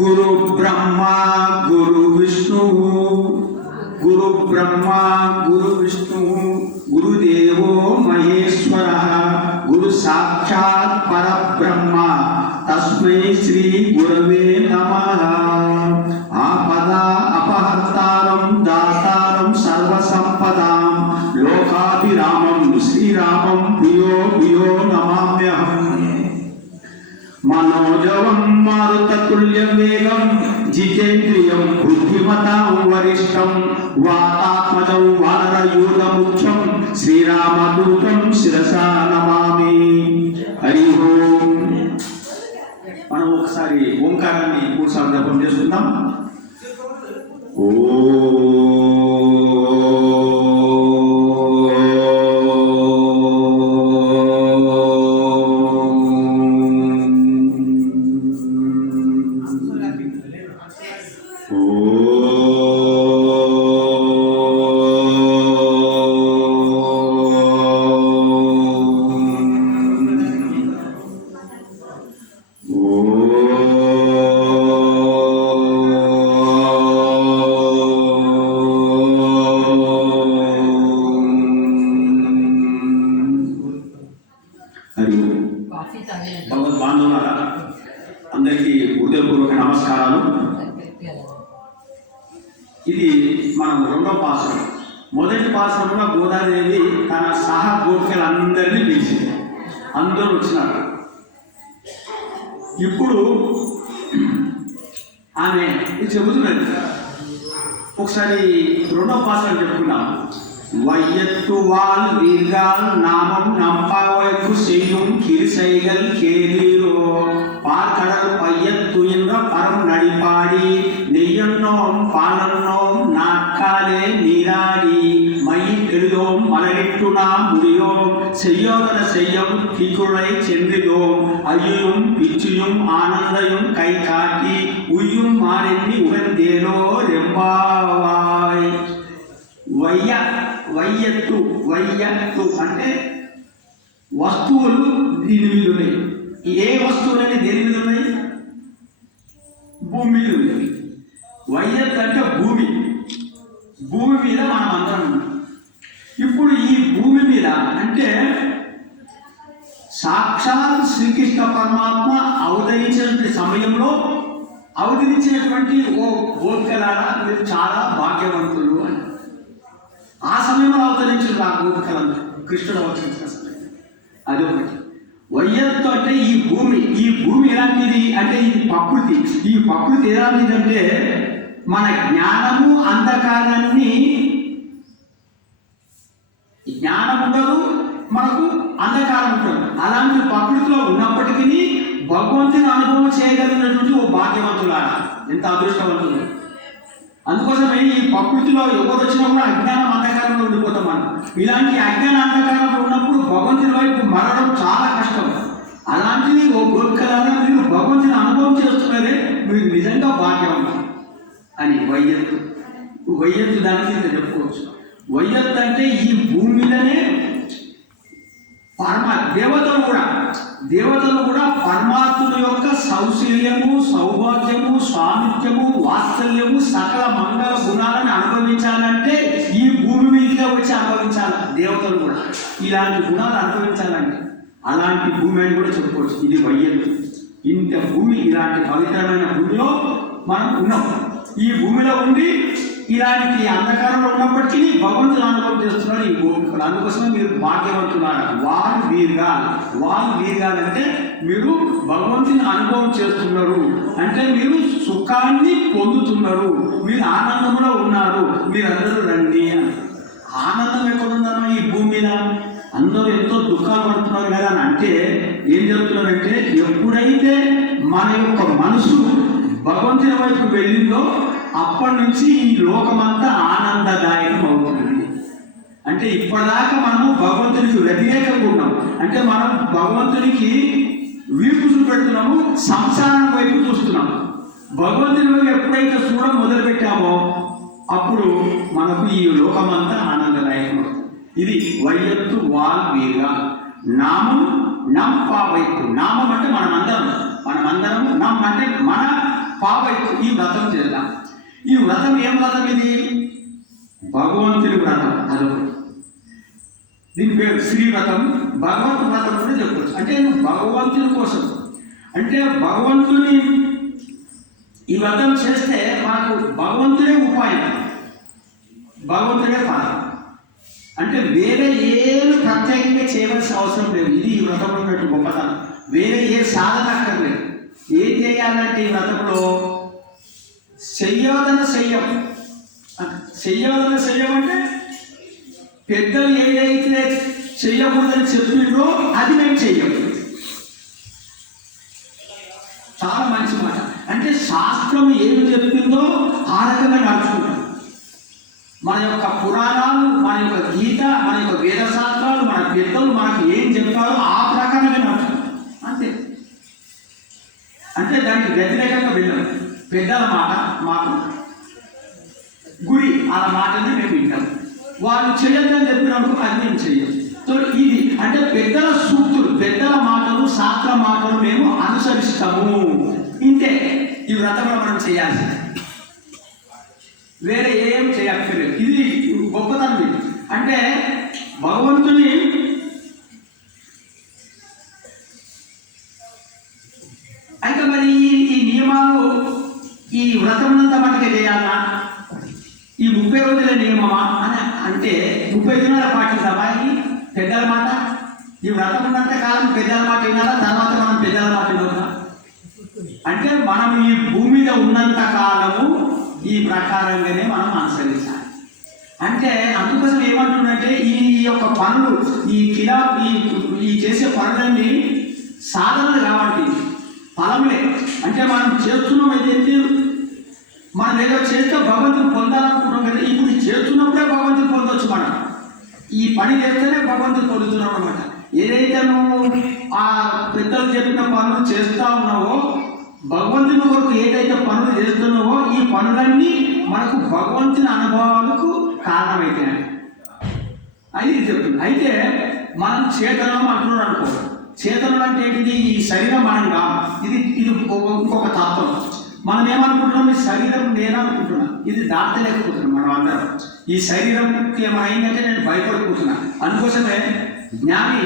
గురు బ్రహ్మ గురు విష్ణు గురు బ్రహ్మ గురు విష్ణు గురుదేవో మహేశ్వర గురు సాక్షాత్ పరబ్రహ్మ తస్మై శ్రీ గురవే నమః. ఆపద అపహర్తారం దాతారం సర్వసంపదాం లోకాభిరామం శ్రీరామం ప్రియో ప్రియో నమామ్యహం. మనోజవం మారుతతుల్య వేగం జితేంద్రియం బుద్ధిమతాం వరిష్టం వాతాత్మజం వానరయూధముఖ్యం శ్రీరామదూతం శిరసా నమామి. హరి ఓం. మనం ఒకసారి ఓంకారాన్ని 3 సార్లు జపం చేసుకుందాం. భగవద్ బాంధవులారా, అందరికీ హృదయపూర్వక నమస్కారాలు. ఇది మనం 2వ పాసరం. మొదటి పాసరంలో గోదాదేవి తన సహ గోపికలందరినీ పిలిచింది. అందరూ వచ్చినారు. ఇప్పుడు ఆమె ఇది చెబుతున్నది. ఒకసారి 2వ పాసరం చెప్పుకున్నాం. வையத்து வாழ் வீர்கள் நாமம் நம்பாவைக்கு செய்யும் கிரிசைகள் கேளீரோ பார்க்கடல் பையத்துயின்ற பரம் நடிப்பாடி நெய்யன்னோம் பாலன்னோம் நாட்காலே நீராடி மயில் எழுதோம் மலரிட்டு நாம் முடியோம் செய்யோதன செய்யும் தீக்குழை சென்றிதோம் ஐயும் பிச்சியும் ஆனந்தையும் கை காட்டி உய்யும் மாறெண்ணி உகந்தேனோ ரெம்பாவாய். వయ్యత్తు అంటే వస్తువులు దీని మీద ఉన్నాయి. ఏ వస్తువులని దేని మీద ఉన్నాయి? భూమి మీద ఉన్నాయి. వయ్యత్తు అంటే భూమి. భూమి మీద మనం అందరం ఉన్నాం. ఇప్పుడు ఈ భూమి మీద అంటే సాక్షాత్ శ్రీకృష్ణ పరమాత్మ అవతరించినటువంటి సమయంలో అవతరించినటువంటి ఓ గోపికలారా మీరు చాలా భాగ్యవంతులు అని. ఆ సమయంలో అవతరించిన ఆ గోపికలందరూ కృష్ణుడు అవతరించిన సమయం అదొకటి. వయ్యత్తు అంటే ఈ భూమి ఎలాంటిది అంటే ఇది ప్రకృతి. ఈ ప్రకృతి ఎలాంటిదంటే మన జ్ఞానము అంధకారాన్ని, జ్ఞానం ఉండదు, మనకు అంధకారం ఉంటుంది. అలాంటి ప్రకృతిలో ఉన్నప్పటికీ భగవంతుని అనుభవం చేయగలిగినటువంటి ఓ భాగ్యవంతులారా, ఎంత అదృష్టవంతులు. అందుకోసమే ఈ ప్రకృతిలో ఎవరు వచ్చినా కూడా అజ్ఞానం అంధకారంలో ఉండిపోతాం మనం. ఇలాంటి అజ్ఞాన అంధకారంలో ఉన్నప్పుడు భగవంతుని వైపు మరడం చాలా కష్టం. అలాంటిది ఓ గోపికలారా మీరు భగవంతుని అనుభవం చేస్తున్నారే, మీరు నిజంగా భాగ్యవంతులు అని. వయ్యత్తు దానికి చెప్పుకోవచ్చు. వయ్యత్తు అంటే ఈ భూమి మీదనే దేవతలు కూడా పరమాత్ముని యొక్క సౌశల్యము, సౌభాగ్యము, స్వామిత్యము, వాత్సల్యము, సకల మంగళ గుణాలను అనుభవించాలంటే ఈ భూమి మీదుగా వచ్చి అనుభవించాలి. దేవతలు కూడా ఇలాంటి గుణాలు అనుభవించాలంటే అలాంటి భూమి అని కూడా చెప్పుకోవచ్చు. ఇది వయ్యత్తు. ఇంత భూమి, ఇలాంటి పవిత్రమైన భూమిలో మనం ఉన్నాం. ఈ భూమిలో ఉండి ఇలాంటి అంధకారంలో ఉన్నప్పటికీ భగవంతుని అనుభవం చేస్తున్నారు ఈ గోపికలు. అందుకోసమే మీరు భాగ్యవంతున్నారు. వాళ్ళు వీరుగాలంటే మీరు భగవంతుని అనుభవం చేస్తున్నారు అంటే మీరు సుఖాన్ని పొందుతున్నారు, మీరు ఆనందంలో ఉన్నారు, మీరందరూ రండి అని. ఆనందం ఎక్కడున్నారో ఈ భూమి మీద అందరూ ఎంతో దుఃఖాలు పడుతున్నారు కదా అని అంటే ఏం చెప్తున్నారంటే ఎప్పుడైతే మన యొక్క మనసు భగవంతుని వైపు వెళ్ళిందో అప్పటి నుంచి ఈ లోకమంతా ఆనందదాయకం అవుతుంది. అంటే ఇప్పటిదాకా మనము భగవంతునికి వ్యతిరేకంగా ఉన్నాం. అంటే మనం భగవంతునికి వీపు చూపెడుతున్నాము, సంసారం వైపు చూస్తున్నాము. భగవంతుని వైపు ఎప్పుడైతే చూడడం మొదలుపెట్టామో అప్పుడు మనకు ఈ లోకమంతా ఆనందదాయకం అవుతుంది. ఇది వయ్యత్తు వాల్ వీరుగా. నామం నం పావైపు. నామం అంటే మనమందరం పావైపు ఈ వ్రతం చేద్దాం. ఈ వ్రతం ఏం వ్రతం ఇది? భగవంతుని వ్రతం. అదొకటి. దీని పేరు శ్రీ వ్రతం, భగవంతు వ్రతం కూడా చెప్పవచ్చు. అంటే భగవంతుని కోసం, అంటే భగవంతుని ఈ వ్రతం చేస్తే మనకు భగవంతుడే ఉపాయం, భగవంతుడే ఫలం. అంటే వేరే ఏమి ప్రత్యేకంగా చేయవలసిన అవసరం లేదు. ఇది ఈ వ్రతంలో ఉన్నట్టు గొప్పతనం. వేరే ఏ సాధన అక్కర్లేదు. ఏం చేయాలంటే ఈ వ్రతంలో చెయ్యవదన చెయ్యం. చెయ్యవదన చెయ్యం అంటే పెద్దలు ఏదైతే చెయ్యకూడదని చెప్పిండ్రో అది మేము చెయ్యం. చాలా మంచి మాట. అంటే శాస్త్రం ఏమి చెప్పిందో ఆ రకంగా నడుచుకుంటాం. మన యొక్క పురాణాలు, మన యొక్క గీత, మన యొక్క వేద శాస్త్రాలు, మన పెద్దలు మనకు ఏం చెప్పారో ఆ ప్రకారంగా నడుచుకుంటాం. అంతే. అంటే దానికి వ్యతిరేకంగా వెళ్ళాం. పెద్దల మాట మాకు గురి, ఆ మాటని మేము వింటాం. వాళ్ళు చేయొద్దని చెప్పినప్పుడు అది మేము చెయ్యం. సో ఇది అంటే పెద్దల సూక్తులు, పెద్దల మాటలు, శాస్త్ర మాటలు మేము అనుసరిస్తాము. ఇంతే ఈ వ్రతంలో మనం చేయాల్సింది. వేరే ఏం చేయక్కర్లేదు. ఇది గొప్పతనం. ఇది అంటే భగవంతుని అయితే మరి ఈ నియమాలు ఈ వ్రతమునంతా మటుకే చేయాలా? ఈ 30 రోజుల నియమమా అని అంటే 30 దినాలు పాటిద్దామా? ఇది పెద్దల మాట. ఈ వ్రతం ఉన్నంత కాలం పెద్దల మాట వినాలా, తర్వాత మనం పెద్దల మాట వినోదా? అంటే మనం ఈ భూమి మీద ఉన్నంత కాలము ఈ ప్రకారంగానే మనం అనుసరించాలి. అంటే అందుకోసం ఏమంటుందంటే ఈ యొక్క పనులు, ఈ చేసే పనులన్నీ సాధనలు కాబట్టి ఫలంలే. అంటే మనం చేస్తున్నాం అయితే మనం ఏదో చేస్తే భగవంతుని పొందాలనుకుంటున్నాం కదా, ఇప్పుడు చేస్తున్నప్పుడే భగవంతుని పొందొచ్చు. మనం ఈ పని చేస్తేనే భగవంతుని పొందుతున్నాం అనమాట. ఏదైతే నువ్వు ఆ పెద్దలు చెప్పిన పనులు చేస్తూ ఉన్నావో, భగవంతుని కొరకు ఏదైతే పనులు చేస్తున్నావో, ఈ పనులన్నీ మనకు భగవంతుని అనుభవాలకు కారణమైతాయి. అది చెప్తుంది. అయితే మనం చేతనం అంటున్నాడు అనుకో. చేతనం అంటే ఏంటిది? ఈ శరీరం మనం కాదు. ఇది ఇంకొక తత్వం. మనం ఏమనుకుంటున్నాం? ఈ శరీరం నేను అనుకుంటున్నా. ఇది దాటలేకపోతున్నాం మనం అందరం. ఈ శరీరంకి ఏమైందంటే నేను భయపడిపోతున్నా. అందుకోసమే జ్ఞాని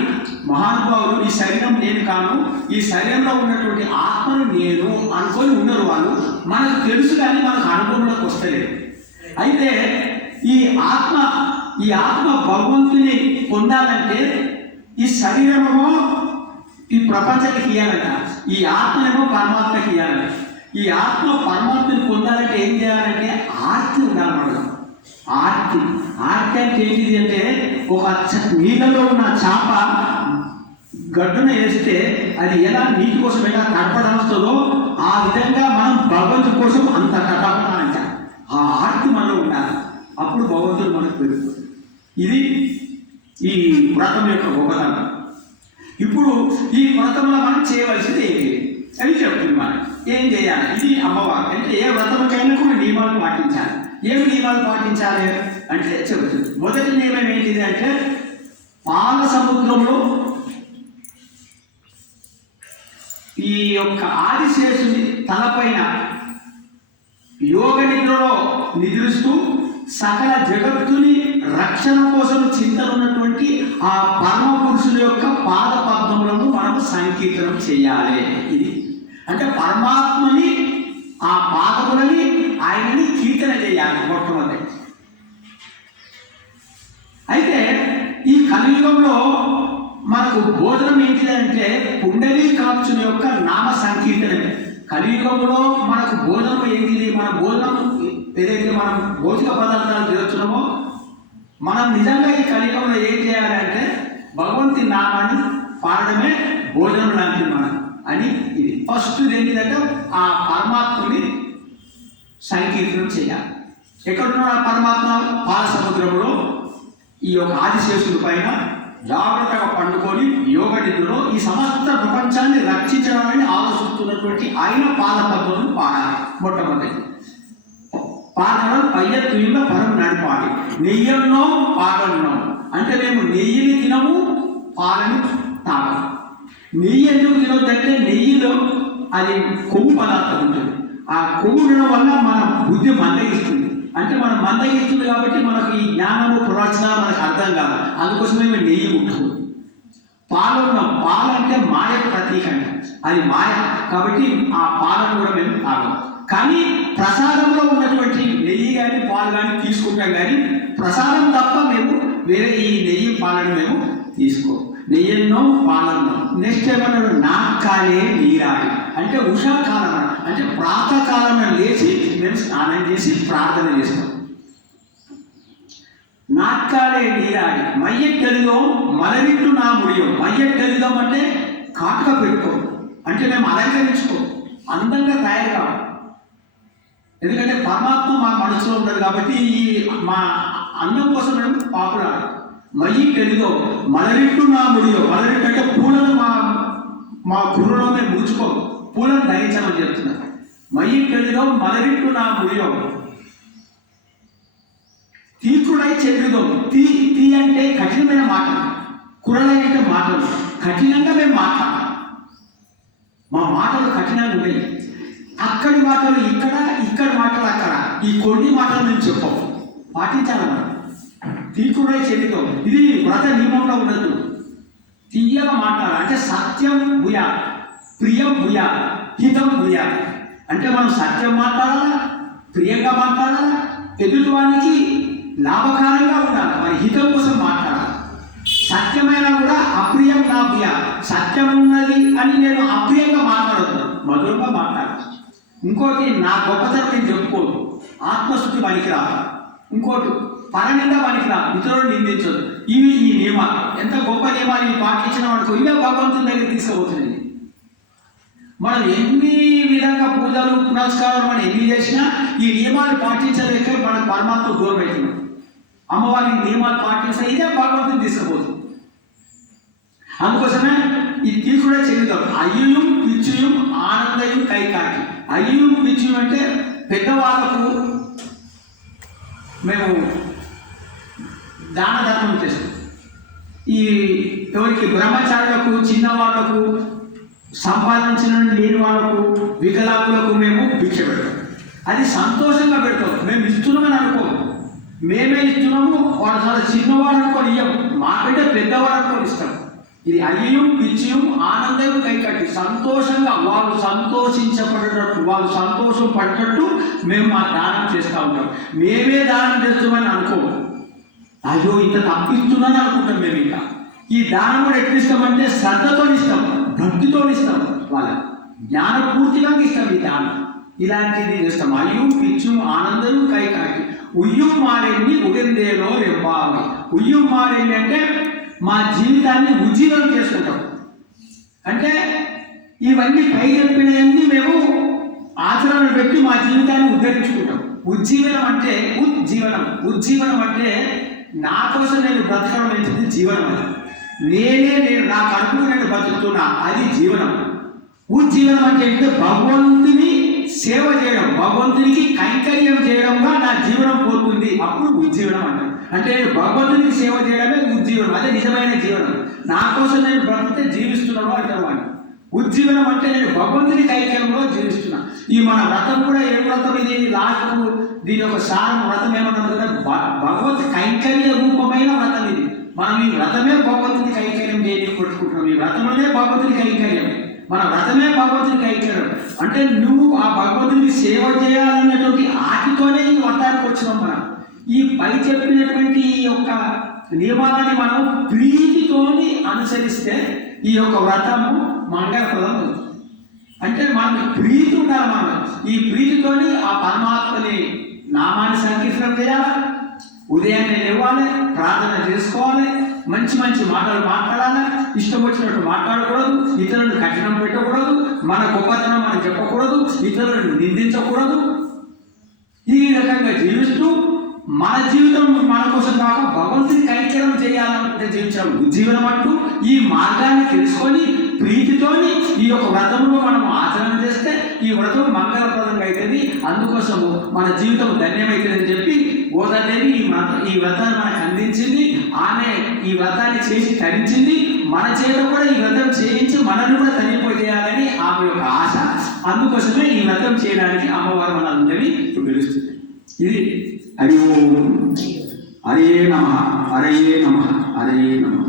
మహానుభావులు ఈ శరీరం నేను కాను, ఈ శరీరంలో ఉన్నటువంటి ఆత్మను నేను అనుకొని ఉన్నారు. వాళ్ళు మనకు తెలుసు కానీ మనకు అనుభవంలోకి వస్తలేదు. అయితే ఈ ఆత్మ భగవంతుని పొందాలంటే ఈ శరీరమేమో ఈ ప్రపంచానికి ఇవ్వాలంట, ఈ ఆత్మనేమో పరమాత్మకి ఇవ్వాలంట. ఈ ఆత్మ పరమాత్మని పొందాలంటే ఏం చేయాలంటే ఆర్తి ఉండాలన్నమాట. ఆర్తి అంటే ఏంటిది అంటే ఒక నీళ్ళలో ఉన్న చేప గడ్డున వేస్తే అది ఎలా నీటి కోసం ఎలా తడపడవస్తుందో ఆ విధంగా మనం భగవంతుడి కోసం అంత తడపడాలంట. ఆ ఆర్తి మనలో ఉండాలి. అప్పుడు భగవంతుడు మనకు పెరుగుతుంది. ఇది ఈ వ్రతం యొక్క గొప్పతనం. ఇప్పుడు ఈ వ్రతంలో మనం చేయవలసింది ఏంటి అని చెప్తుంది. మనం ఏం చేయాలి? ఇది అమ్మవారు అంటే ఏ వ్రతంకైనా కూడా నియమాలు పాటించాలి. ఏమి నియమాలు పాటించాలి అంటే చెబుతుంది. మొదటి నియమం ఏంటిది అంటే పాల సముద్రంలో ఈ యొక్క ఆదిశేషుని తలపైన యోగ నిద్రలో నిద్రిస్తూ సకల జగత్తుని రక్షణ కోసం చింతనున్నటువంటి ఆ పరమ పురుషుల యొక్క పాద పద్మములను మనం సంకీర్తనం చేయాలి. ఇది అంటే పరమాత్మని ఆ పాదములని ఆయనని కీర్తన చేయాలి మొట్టమొదటి. అయితే ఈ కలియుగంలో మనకు భోజనం ఏంటిదంటే పుండరీకాక్షుని యొక్క నామ సంకీర్తనమే. కలియుగంలో మనకు భోజనం ఏంటిది? మన భోజనం ఏదైతే మనం భౌతిక పదార్థాలు చేస్తున్నామో, మనం నిజంగా ఈ కలియుగంలో ఏం చేయాలంటే భగవంతుని నామాన్ని పాడడమే భోజనం లాంటిది మనం అని. ఇది ఫస్ట్ ఏంటిదంటే ఆ పరమాత్మని సంకీర్తనం చేయాలి. ఎక్కడున్నాడు ఆ పరమాత్మ? పాల సముద్రంలో ఈ యొక్క ఆదిశేషుడి పైన జాగ్రత్తగా పండుకొని యోగ నిద్రలో ఈ సమస్త ప్రపంచాన్ని రక్షించడాన్ని ఆలోచిస్తున్నటువంటి ఆయన పాదపద్మలను పాడాలి. మొట్టమొదటి పాదం పయ్యత్తున్న పరం నడిపాలి. నెయ్యన్నో పాలన్నో అంటే మేము నెయ్యిని తినము, పాలని తాగము. నెయ్యి ఎందుకు తినొద్దంటే నెయ్యిలో అది కొవ్వు పదార్థం ఉంటుంది. ఆ కొవ్వు ఉండడం వల్ల మన బుద్ధి మందగిస్తుంది. అంటే మనం మందగిస్తుంది కాబట్టి మనకు ఈ జ్ఞానము ప్రవచన మనకు అర్థం కాదు. అందుకోసమే మేము నెయ్యి ఉంటుంది. పాలున్నాం, పాలు అంటే మాయకు ప్రతీక అంటే అది మాయ కాబట్టి ఆ పాలను కూడా మేము తాగం. కానీ ప్రసాదంలో ఉన్నటువంటి నెయ్యి కానీ పాలు కానీ తీసుకుంటాం. కానీ ప్రసాదం తప్ప మేము వేరే ఈ నెయ్యి పాలను మేము తీసుకోం. నెయ్యన్నో పాలన్నో. నెక్స్ట్ ఏమన్నాడు? నాకాలే నీరాడి అంటే ఉషాకాలం అంటే ప్రాతకాలం లేచి మేము స్నానం చేసి ప్రార్థన చేస్తాం. నాట్కాలే నీరాడి మయ్యెట్టెలిదో మలరిట్టు నా ముడియం. మయ్యెట్టెలిదాం అంటే కాటుక పెట్టుకో అంటే మేము అలంకరించుకో, అందంగా తయారు కావాలి. ఎందుకంటే పరమాత్మ మా మనసులో ఉండదు కాబట్టి ఈ మా అందం కోసం మేము పాపులాడు. మయ్యి తెలిదో మలరిట్టు నా ముడియో. మలరిట్టు అంటే పూలను మా గురులో మేము ముడుచుకో, పూలను ధరించామని చెప్తున్నారు. మయ్యి తెలిదో మలరిట్టు నా ముడియో. తీకుడై చెల్లిదో. తీ అంటే కఠినమైన మాటలు, కురలై అంటే మాటలు. కఠినంగా మేము మాట్లాడాలి. మా మాటలు కఠినంగా ఉండేవి. అక్కడి మాటలు ఇక్కడ, ఇక్కడి మాటలు అక్కడ. ఈ కొన్ని మాటలు మేము చెప్పాము, పాటించాలన్నమాట. తీకుడై చెల్లిదో ఇది వ్రత నియమంలో ఉండదు. తీయగా మాట్లాడాలి అంటే సత్యం భూయా, ప్రియం భూయా, హితం భూయా. అంటే మనం సత్యం మాట్లాడాలా, ప్రియంగా మాట్లాడాలా, ఎదుటివానికి లాభకారంగా ఉండాలి. మరి హితం కోసం మాట్లాడాలి. సత్యమైన కూడా అప్రియం నా భూయ. సత్యం ఉన్నది అని నేను అప్రియంగా మాట్లాడద్దు, మధురంగా మాట్లాడాలి. ఇంకోటి నా గొప్పతనం నేను చెప్పుకోదు, ఆత్మశుద్ధి పనికిరాదు. ఇంకోటి పరనింద పనికిరాదు, ఇతరులు నిందించదు. ఇవి ఈ నియమాలు. ఎంత గొప్ప నియమాలు ఇవి పాటించిన వాడికి ఇవే భగవంతుని దగ్గర తీసుకుపోతుంది. మనం ఎన్ని విధంగా పూజలు పునస్కారాలు మనం ఎన్ని చేసినా ఈ నియమాలు పాటించలేక మనకు పరమాత్మ దూరం అవుతున్నాం. అమ్మవారి నియమాలు పాటిస్తే ఇదే భగవంతుని తీసుకుపోతుంది. అందుకోసమే ఈ తీసుకునే చెల్లిదాం. అయ్యయం పిచ్చుయం ఆనందయం కైకాకి. అయ్యయం పిచ్చుయం అంటే పెద్దవాళ్ళకు మేము దాన ధర్మం చేస్తాం. ఈ ఎవరికి బ్రహ్మచారులకు, చిన్నవాళ్లకు, సంపాదించిన లేని వాళ్ళకు, వికలాంగులకు మేము భిక్ష పెడతాం. అది సంతోషంగా పెడతాం. మేము ఇస్తున్నామని అనుకోము, మేమే ఇస్తున్నాము. వాళ్ళు చాలా చిన్నవాడు అనుకొని ఇయ్యం, మాకంటే పెద్దవాడు అనుకొని ఇస్తాం. ఇది అయ్యం పిచ్చియం ఆనందం కైకట్టి. సంతోషంగా వాళ్ళు సంతోషించబడేటట్టు, వాళ్ళు సంతోషం పడ్డట్టు మేము మా దానం చేస్తూ ఉంటాం. మేమే దానం చేస్తామని అనుకోము. అయ్యో ఇంత తప్పిస్తున్నాను అనుకుంటాం మేము. ఇంకా ఈ దానం కూడా ఎట్లా ఇస్తామంటే శ్రద్ధతో ఇస్తాం, భక్తితో ఇస్తాం, వాళ్ళ జ్ఞానపూర్తిగా ఇస్తాం ఈ దానం. ఇలాంటిది చేస్తాం. అయ్యం పిచ్చుం ఆనందం కైకాకి. ఉయ్యం మారేన్ని ఉగందేలో రెబ్బావి. ఉయ్యం మారేన్ని అంటే మా జీవితాన్ని ఉజ్జీవనం చేసుకుంటాం. అంటే ఇవన్నీ పై చెప్పినవన్నీ మేము ఆచరణ పెట్టి మా జీవితాన్ని ఉద్ధరించుకుంటాం. ఉజ్జీవనం అంటే ఉజ్జీవనం అంటే నా కోసం నేను బ్రతకడం అనేది జీవనం. అది నేను నా కడుపును నేను బ్రతుకుతున్నా, అది జీవనం. ఉజ్జీవనం అంటే భగవంతుని సేవ చేయడం, భగవంతునికి కైంకర్యం చేయడంగా నా జీవనం పోతుంది. అప్పుడు ఉజ్జీవనం అంటే భగవంతునికి సేవ చేయడమే ఉజ్జీవనం. అదే నిజమైన జీవనం. నా కోసం నేను బ్రతికితే జీవిస్తున్నాను అంటారు వాడిని. ఉజ్జీవనం అంటే నేను భగవంతుని కైంకర్యంలో జీవిస్తున్నా. ఈ మన వ్రతం కూడా ఏ వ్రతం ఇది? లాస్ట్కు దీని యొక్క సారం వ్రతం ఏమన్నది కదా, భగవత్ కైంకర్య రూపమైన వ్రతం ఇది. మనం ఈ వ్రతమే భగవంతుని కైంకర్యం చేయడానికి కొట్టుకుంటున్నాం. ఈ వ్రతంలోనే భగవంతుని కైంకర్యం, మన వ్రతమే భగవంతుని కైంకర్యం. అంటే నువ్వు ఆ భగవంతునికి సేవ చేయాలన్నటువంటి ఆటితోనే ఈ వ్రతానికి వచ్చినాం. మనం ఈ పై చెప్పినటువంటి ఈ యొక్క నియమాలని మనం ప్రీతితోని అనుసరిస్తే ఈ యొక్క వ్రతము మంగళప్రదం అవుతుంది. అంటే మనకి ప్రీతి ఉండాలి. మనం ఈ ప్రీతితోని ఆ పరమాత్మని నామాన్ని సంకీర్తనం చేయాలి. ఉదయాన్నే లేవాలి, ప్రార్థన చేసుకోవాలి, మంచి మంచి మాటలు మాట్లాడాలి, ఇష్టం వచ్చినట్టు మాట్లాడకూడదు, ఇతరులను కఠినం పెట్టకూడదు, మన గొప్పతనం మనం చెప్పకూడదు, ఇతరులను నిందించకూడదు. ఈ రకంగా జీవిస్తూ మన జీవితం మన కోసం కాక భగవంతుని కైంకర్యం చేయాలనుకుంటే జీవించడం ఉజ్జీవనం అంటూ ఈ మార్గాన్ని తెలుసుకొని ప్రీతితోని ఈ యొక్క వ్రతంలో మనం ఆచరణ చేస్తే ఈ వ్రతం మంగళప్రదంగా అవుతుంది. అందుకోసము మన జీవితం ధన్యమవుతుందని చెప్పి గోదాదేవి ఈ వ్రతాన్ని మనకు అందించింది. ఆమె ఈ వ్రతాన్ని చేసి తరించింది. మన చేత కూడా ఈ వ్రతం చేయించి మనల్ని కూడా తనిపోయేయాలని ఆమె యొక్క ఆశ. అందుకోసమే ఈ వ్రతం చేయడానికి అమ్మవారు మనందరినీ పిలుస్తుంది. ఇది హరి ఓం హరే నమః హరే నమః హరే నమః.